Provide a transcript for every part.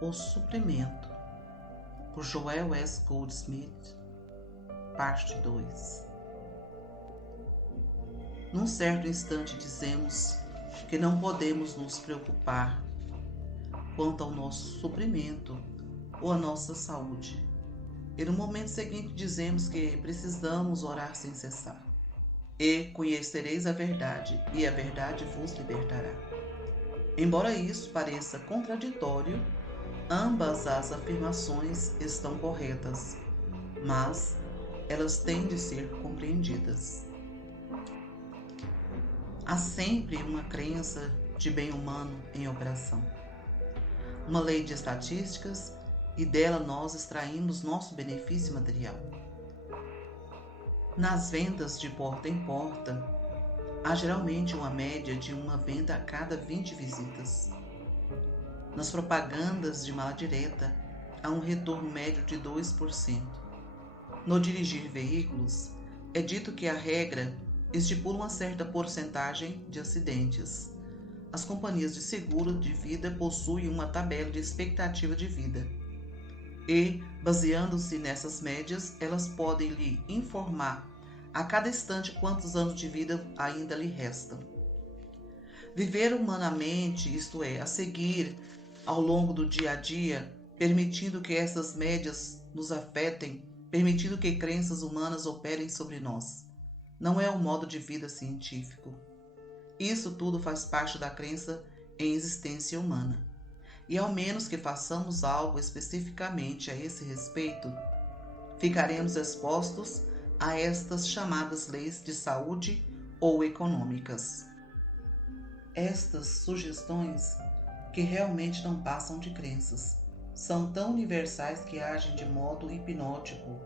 O Suprimento, por Joel S. Goldsmith, parte 2. Num certo instante dizemos que não podemos nos preocupar quanto ao nosso suprimento ou à nossa saúde. E no momento seguinte dizemos que precisamos orar sem cessar. E conhecereis a verdade, e a verdade vos libertará. Embora isso pareça contraditório, ambas as afirmações estão corretas, mas elas têm de ser compreendidas. Há sempre uma crença de bem humano em operação, uma lei de estatísticas, e dela nós extraímos nosso benefício material. Nas vendas de porta em porta, há geralmente uma média de uma venda a cada 20 visitas. Nas propagandas de mala direta, há um retorno médio de 2%. No dirigir veículos, é dito que a regra estipula uma certa porcentagem de acidentes. As companhias de seguro de vida possuem uma tabela de expectativa de vida. E, baseando-se nessas médias, elas podem lhe informar a cada instante quantos anos de vida ainda lhe restam. Viver humanamente, isto é, a seguir ao longo do dia a dia, permitindo que essas médias nos afetem, permitindo que crenças humanas operem sobre nós, não é um modo de vida científico. Isso tudo faz parte da crença em existência humana. E ao menos que façamos algo especificamente a esse respeito, ficaremos expostos a estas chamadas leis de saúde ou econômicas. Estas sugestões, que realmente não passam de crenças, são tão universais que agem de modo hipnótico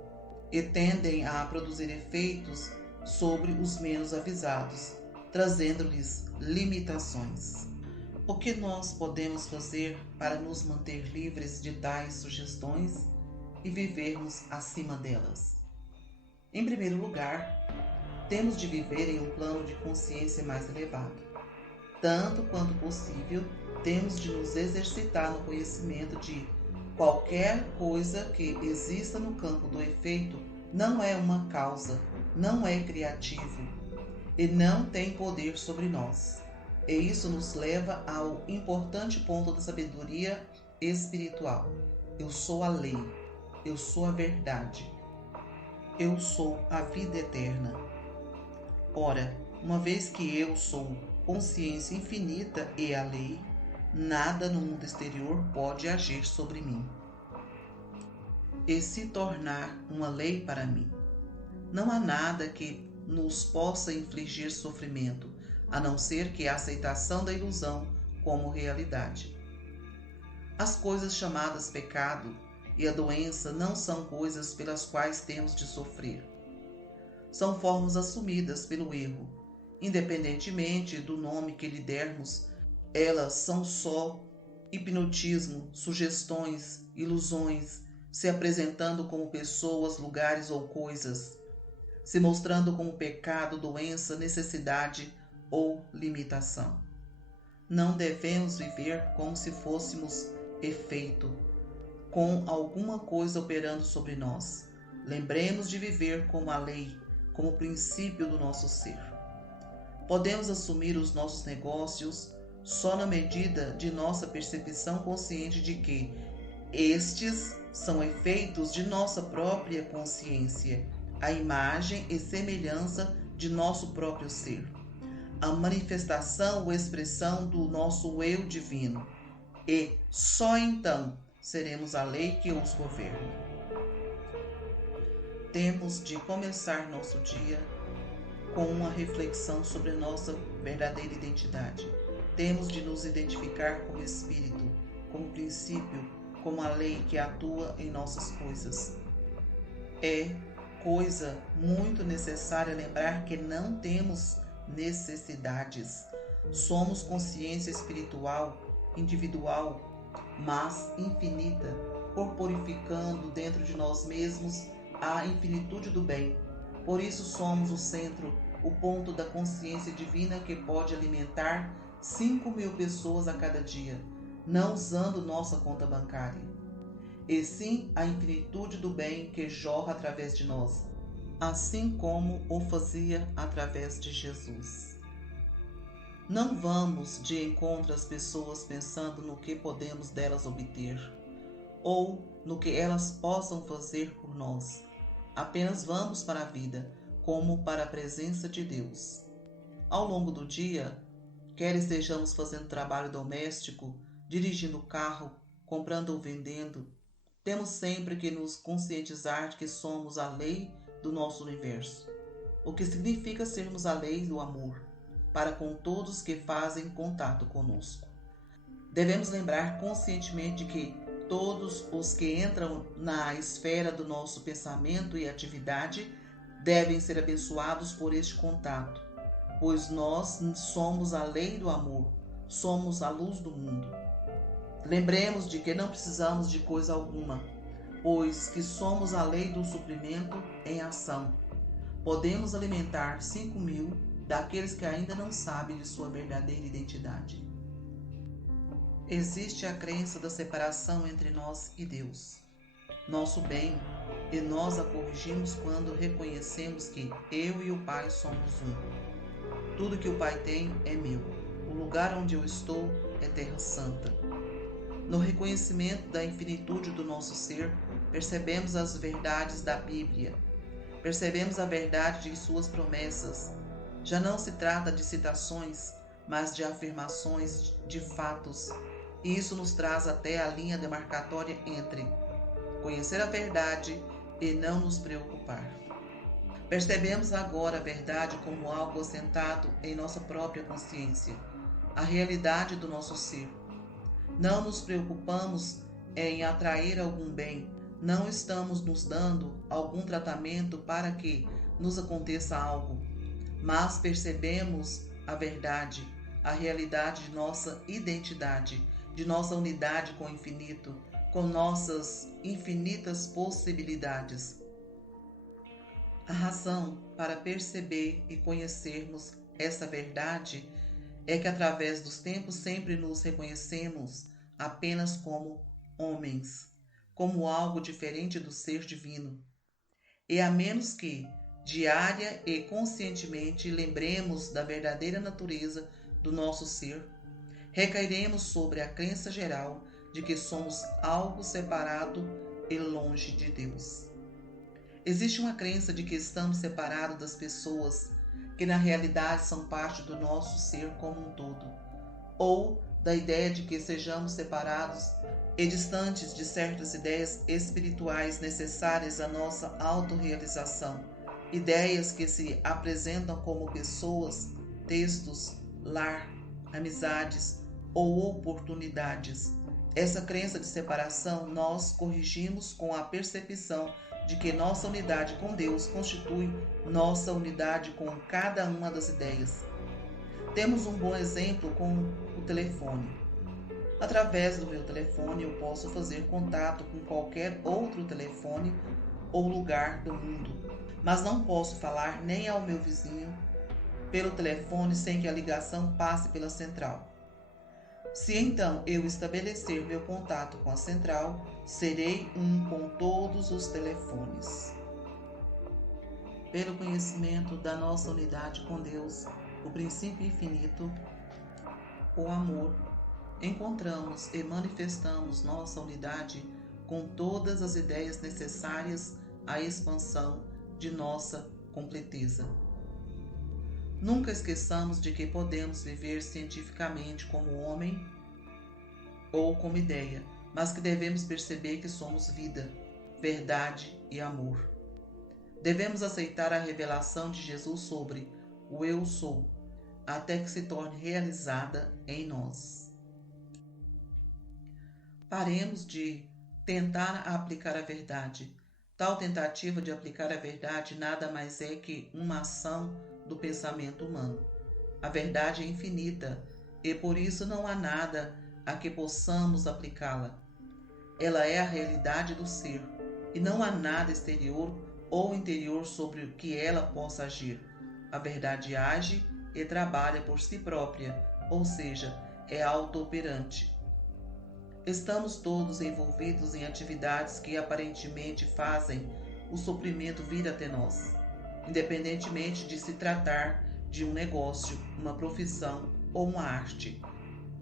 e tendem a produzir efeitos sobre os menos avisados, trazendo-lhes limitações. O que nós podemos fazer para nos manter livres de tais sugestões e vivermos acima delas? Em primeiro lugar, temos de viver em um plano de consciência mais elevado. Tanto quanto possível, temos de nos exercitar no conhecimento de qualquer coisa que exista no campo do efeito não é uma causa, não é criativo e não tem poder sobre nós. E isso nos leva ao importante ponto da sabedoria espiritual. Eu sou a lei, eu sou a verdade, eu sou a vida eterna. Ora, uma vez que eu sou consciência infinita e a lei, nada no mundo exterior pode agir sobre mim e se tornar uma lei para mim. Não há nada que nos possa infligir sofrimento, a não ser que a aceitação da ilusão como realidade. As coisas chamadas pecado e a doença não são coisas pelas quais temos de sofrer. São formas assumidas pelo erro. Independentemente do nome que lhe dermos, elas são só hipnotismo, sugestões, ilusões, se apresentando como pessoas, lugares ou coisas, se mostrando como pecado, doença, necessidade ou limitação. Não devemos viver como se fôssemos efeito, com alguma coisa operando sobre nós. Lembremos de viver como a lei, como princípio do nosso ser. Podemos assumir os nossos negócios só na medida de nossa percepção consciente de que estes são efeitos de nossa própria consciência, a imagem e semelhança de nosso próprio ser, a manifestação ou expressão do nosso eu divino, e só então seremos a lei que os governa. Temos de começar nosso dia com uma reflexão sobre nossa verdadeira identidade. Temos de nos identificar como espírito, como princípio, como a lei que atua em nossas coisas. É coisa muito necessária lembrar que não temos necessidades. Somos consciência espiritual, individual, mas infinita, corporificando dentro de nós mesmos a infinitude do bem. Por isso somos o centro, o ponto da consciência divina que pode alimentar 5.000 pessoas a cada dia, não usando nossa conta bancária, e sim a infinitude do bem que jorra através de nós, assim como o fazia através de Jesus. Não vamos de encontro às pessoas pensando no que podemos delas obter, ou no que elas possam fazer por nós. Apenas vamos para a vida, como para a presença de Deus. Ao longo do dia, quer estejamos fazendo trabalho doméstico, dirigindo o carro, comprando ou vendendo, temos sempre que nos conscientizar de que somos a lei do nosso universo, o que significa sermos a lei do amor, para com todos que fazem contato conosco. Devemos lembrar conscientemente de que todos os que entram na esfera do nosso pensamento e atividade devem ser abençoados por este contato, pois nós somos a lei do amor, somos a luz do mundo. Lembremos de que não precisamos de coisa alguma, pois que somos a lei do suprimento em ação. Podemos alimentar 5.000 daqueles que ainda não sabem de sua verdadeira identidade. Existe a crença da separação entre nós e Deus, nosso bem, e nós a corrigimos quando reconhecemos que eu e o Pai somos um. Tudo que o Pai tem é meu. O lugar onde eu estou é Terra Santa. No reconhecimento da infinitude do nosso ser, percebemos as verdades da Bíblia. Percebemos a verdade de suas promessas. Já não se trata de citações, mas de afirmações de fatos. E isso nos traz até a linha demarcatória entre conhecer a verdade e não nos preocupar. Percebemos agora a verdade como algo assentado em nossa própria consciência, a realidade do nosso ser. Não nos preocupamos em atrair algum bem, não estamos nos dando algum tratamento para que nos aconteça algo, mas percebemos a verdade, a realidade de nossa identidade, de nossa unidade com o infinito, com nossas infinitas possibilidades. A razão para perceber e conhecermos essa verdade é que através dos tempos sempre nos reconhecemos apenas como homens, como algo diferente do ser divino. E a menos que, diária e conscientemente, lembremos da verdadeira natureza do nosso ser, recairemos sobre a crença geral de que somos algo separado e longe de Deus. Existe uma crença de que estamos separados das pessoas que na realidade são parte do nosso ser como um todo, ou da ideia de que sejamos separados e distantes de certas ideias espirituais necessárias à nossa autorrealização, ideias que se apresentam como pessoas, textos, lar, amizades ou oportunidades. Essa crença de separação nós corrigimos com a percepção de que nossa unidade com Deus constitui nossa unidade com cada uma das ideias. Temos um bom exemplo com o telefone. Através do meu telefone eu posso fazer contato com qualquer outro telefone ou lugar do mundo, mas não posso falar nem ao meu vizinho pelo telefone sem que a ligação passe pela central. Se então eu estabelecer meu contato com a central, serei um com todos os telefones. Pelo conhecimento da nossa unidade com Deus, o princípio infinito, o amor, encontramos e manifestamos nossa unidade com todas as ideias necessárias à expansão de nossa completeza. Nunca esqueçamos de que podemos viver cientificamente como homem ou como ideia, mas que devemos perceber que somos vida, verdade e amor. Devemos aceitar a revelação de Jesus sobre o Eu Sou, até que se torne realizada em nós. Paremos de tentar aplicar a verdade. Tal tentativa de aplicar a verdade nada mais é que uma ação do pensamento humano. A verdade é infinita e por isso não há nada a que possamos aplicá-la. Ela é a realidade do ser e não há nada exterior ou interior sobre o que ela possa agir. A verdade age e trabalha por si própria, ou seja, é auto-operante. Estamos todos envolvidos em atividades que aparentemente fazem o suprimento vir até nós, independentemente de se tratar de um negócio, uma profissão ou uma arte.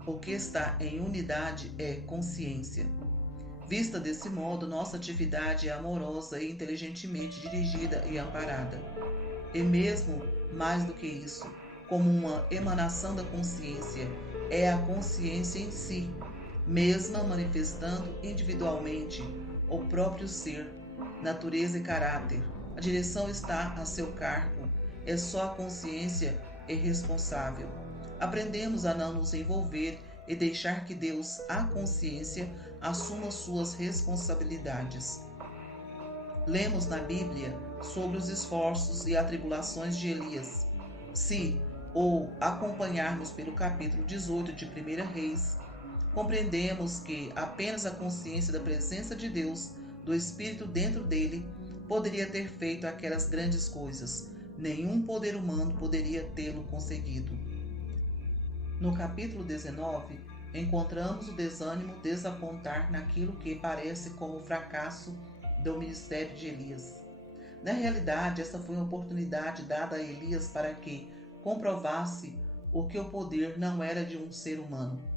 O que está em unidade é consciência. Vista desse modo, nossa atividade é amorosa e inteligentemente dirigida e amparada. E mesmo mais do que isso, como uma emanação da consciência, é a consciência em si, mesma manifestando individualmente o próprio ser, natureza e caráter. A direção está a seu cargo, é só a consciência é responsável. Aprendemos a não nos envolver e deixar que Deus, a consciência, assuma suas responsabilidades. Lemos na Bíblia sobre os esforços e atribulações de Elias. Se o acompanharmos pelo capítulo 18 de 1 Reis, compreendemos que apenas a consciência da presença de Deus, do Espírito dentro dele, poderia ter feito aquelas grandes coisas. Nenhum poder humano poderia tê-lo conseguido. No capítulo 19, encontramos o desânimo desapontar naquilo que parece como o fracasso do ministério de Elias. Na realidade, essa foi uma oportunidade dada a Elias para que comprovasse o que o poder não era de um ser humano,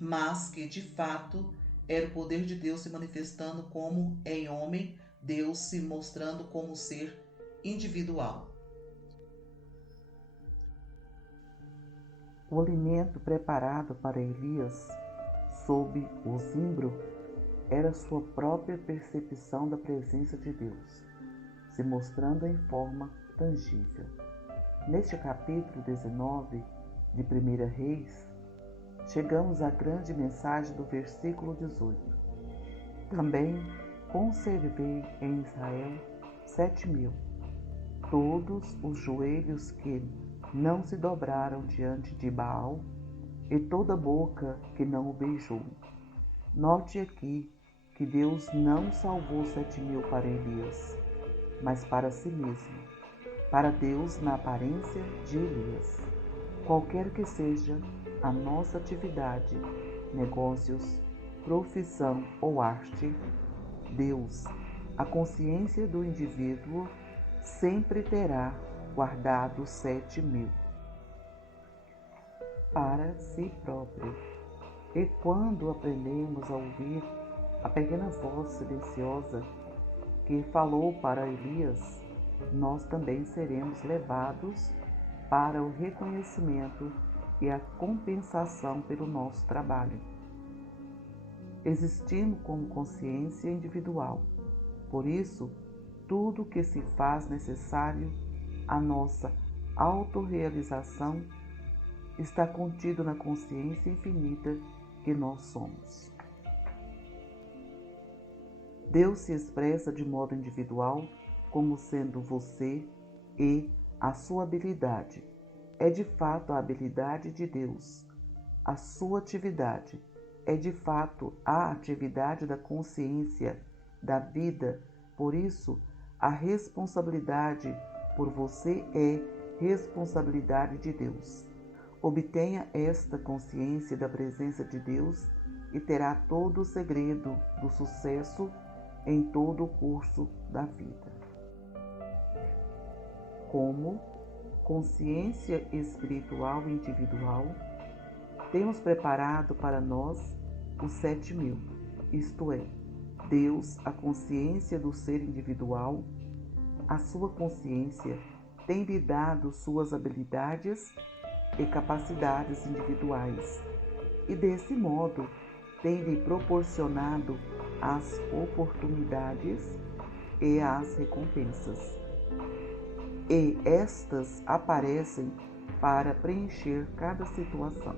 mas que de fato era o poder de Deus se manifestando como em homem, Deus se mostrando como ser individual. O alimento preparado para Elias, sob o zimbro, era sua própria percepção da presença de Deus, se mostrando em forma tangível. Neste capítulo 19 de 1 Reis, chegamos à grande mensagem do versículo 18. Também conservei em Israel 7.000, todos os joelhos que não se dobraram diante de Baal e toda boca que não o beijou. Note aqui que Deus não salvou 7.000 para Elias, mas para si mesmo, para Deus na aparência de Elias. Qualquer que seja a nossa atividade, negócios, profissão ou arte, Deus, a consciência do indivíduo, sempre terá guardado 7.000 para si próprio. E quando aprendemos a ouvir a pequena voz silenciosa que falou para Elias, nós também seremos levados para o reconhecimento e a compensação pelo nosso trabalho. Existimos como consciência individual. Por isso, tudo que se faz necessário à nossa autorrealização está contido na consciência infinita que nós somos. Deus se expressa de modo individual como sendo você e a sua habilidade. É de fato a habilidade de Deus. A sua atividade é de fato a atividade da consciência, da vida. Por isso, a responsabilidade por você é responsabilidade de Deus. Obtenha esta consciência da presença de Deus e terá todo o segredo do sucesso em todo o curso da vida. Como consciência espiritual individual, temos preparado para nós os 7.000, isto é, Deus, a consciência do ser individual, a sua consciência tem lhe dado suas habilidades e capacidades individuais e desse modo tem lhe proporcionado as oportunidades e as recompensas. E estas aparecem para preencher cada situação.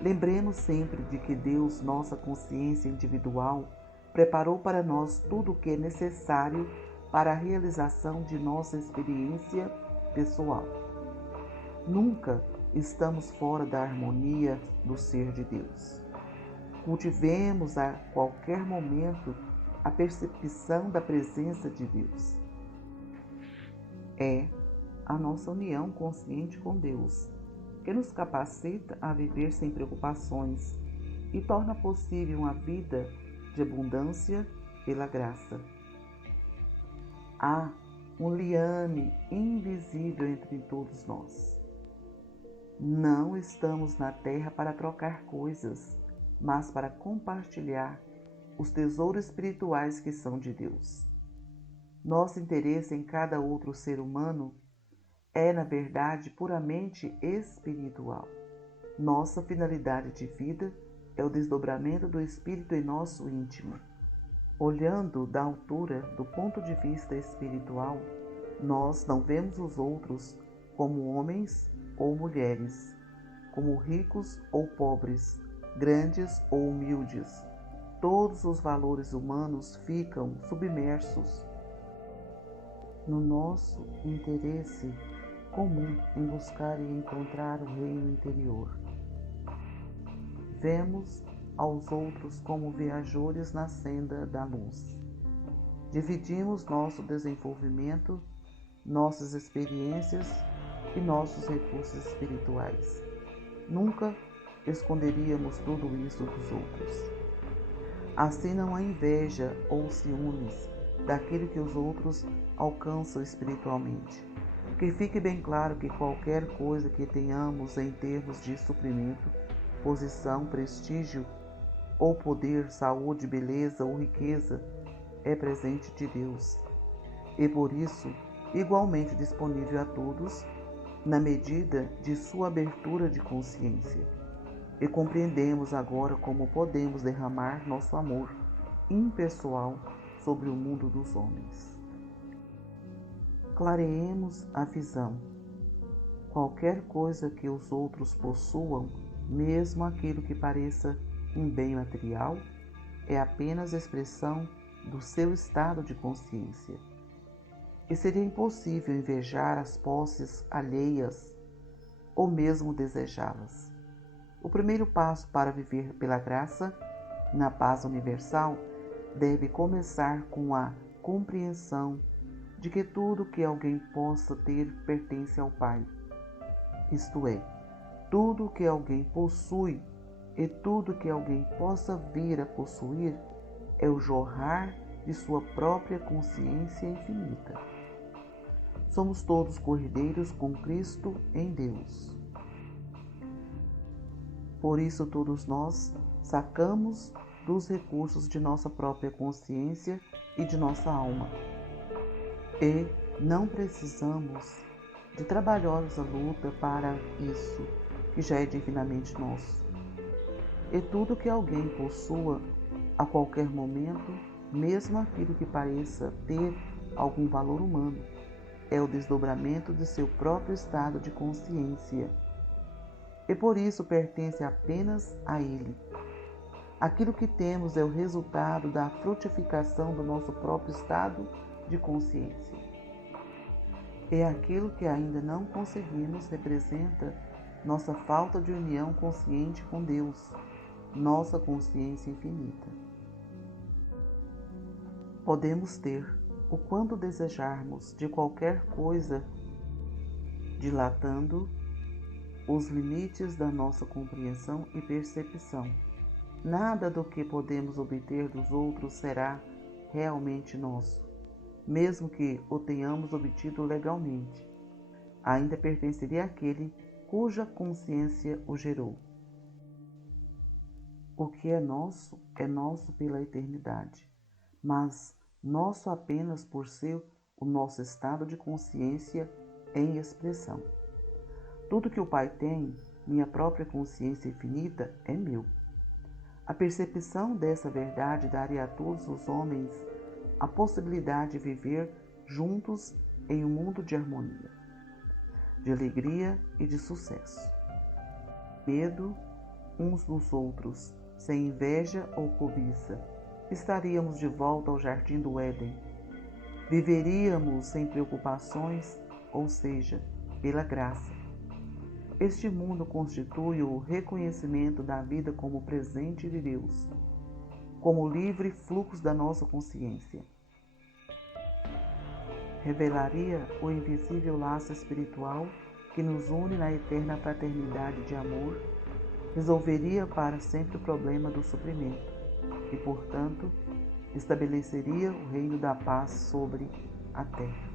Lembremos sempre de que Deus, nossa consciência individual, preparou para nós tudo o que é necessário para a realização de nossa experiência pessoal. Nunca estamos fora da harmonia do ser de Deus. Cultivemos a qualquer momento a percepção da presença de Deus. É a nossa união consciente com Deus que nos capacita a viver sem preocupações, e torna possível uma vida de abundância pela graça. Há um liame invisível entre todos nós. Não estamos na terra para trocar coisas, mas para compartilhar os tesouros espirituais que são de Deus. Nosso interesse em cada outro ser humano é, na verdade, puramente espiritual. Nossa finalidade de vida é o desdobramento do Espírito em nosso íntimo. Olhando da altura do ponto de vista espiritual, nós não vemos os outros como homens ou mulheres, como ricos ou pobres, grandes ou humildes. Todos os valores humanos ficam submersos no nosso interesse comum em buscar e encontrar o reino interior. Vemos aos outros como viajores na senda da luz. Dividimos nosso desenvolvimento, nossas experiências e nossos recursos espirituais. Nunca esconderíamos tudo isso dos outros. Assim não há inveja ou ciúmes daquilo que os outros alcançam espiritualmente. Que fique bem claro que qualquer coisa que tenhamos em termos de suprimento, posição, prestígio ou poder, saúde, beleza ou riqueza é presente de Deus e por isso igualmente disponível a todos na medida de sua abertura de consciência. E compreendemos agora como podemos derramar nosso amor impessoal sobre o mundo dos homens. Clareemos a visão. Qualquer coisa que os outros possuam, mesmo aquilo que pareça um bem material, é apenas expressão do seu estado de consciência. E seria impossível invejar as posses alheias ou mesmo desejá-las. O primeiro passo para viver pela graça, na paz universal, deve começar com a compreensão de que tudo que alguém possa ter pertence ao Pai. Isto é, tudo que alguém possui e tudo que alguém possa vir a possuir é o jorrar de sua própria consciência infinita. Somos todos cordeiros com Cristo em Deus. Por isso todos nós sacamos dos recursos de nossa própria consciência e de nossa alma. E não precisamos de trabalhosa luta para isso, que já é divinamente nosso. E tudo que alguém possua a qualquer momento, mesmo aquilo que pareça ter algum valor humano, é o desdobramento de seu próprio estado de consciência. E por isso pertence apenas a Ele. Aquilo que temos é o resultado da frutificação do nosso próprio estado de consciência. E aquilo que ainda não conseguimos representa nossa falta de união consciente com Deus, nossa consciência infinita. Podemos ter o quanto desejarmos de qualquer coisa, dilatando os limites da nossa compreensão e percepção. Nada do que podemos obter dos outros será realmente nosso, mesmo que o tenhamos obtido legalmente. Ainda pertenceria àquele cuja consciência o gerou. O que é nosso pela eternidade, mas nosso apenas por ser o nosso estado de consciência em expressão. Tudo que o Pai tem, minha própria consciência infinita, é meu. A percepção dessa verdade daria a todos os homens a possibilidade de viver juntos em um mundo de harmonia, de alegria e de sucesso. Medo uns dos outros, sem inveja ou cobiça, estaríamos de volta ao jardim do Éden. Viveríamos sem preocupações, ou seja, pela graça. Este mundo constitui o reconhecimento da vida como presente de Deus, como livre fluxo da nossa consciência. Revelaria o invisível laço espiritual que nos une na eterna fraternidade de amor resolveria para sempre o problema do suprimento e, portanto, estabeleceria o reino da paz sobre a terra.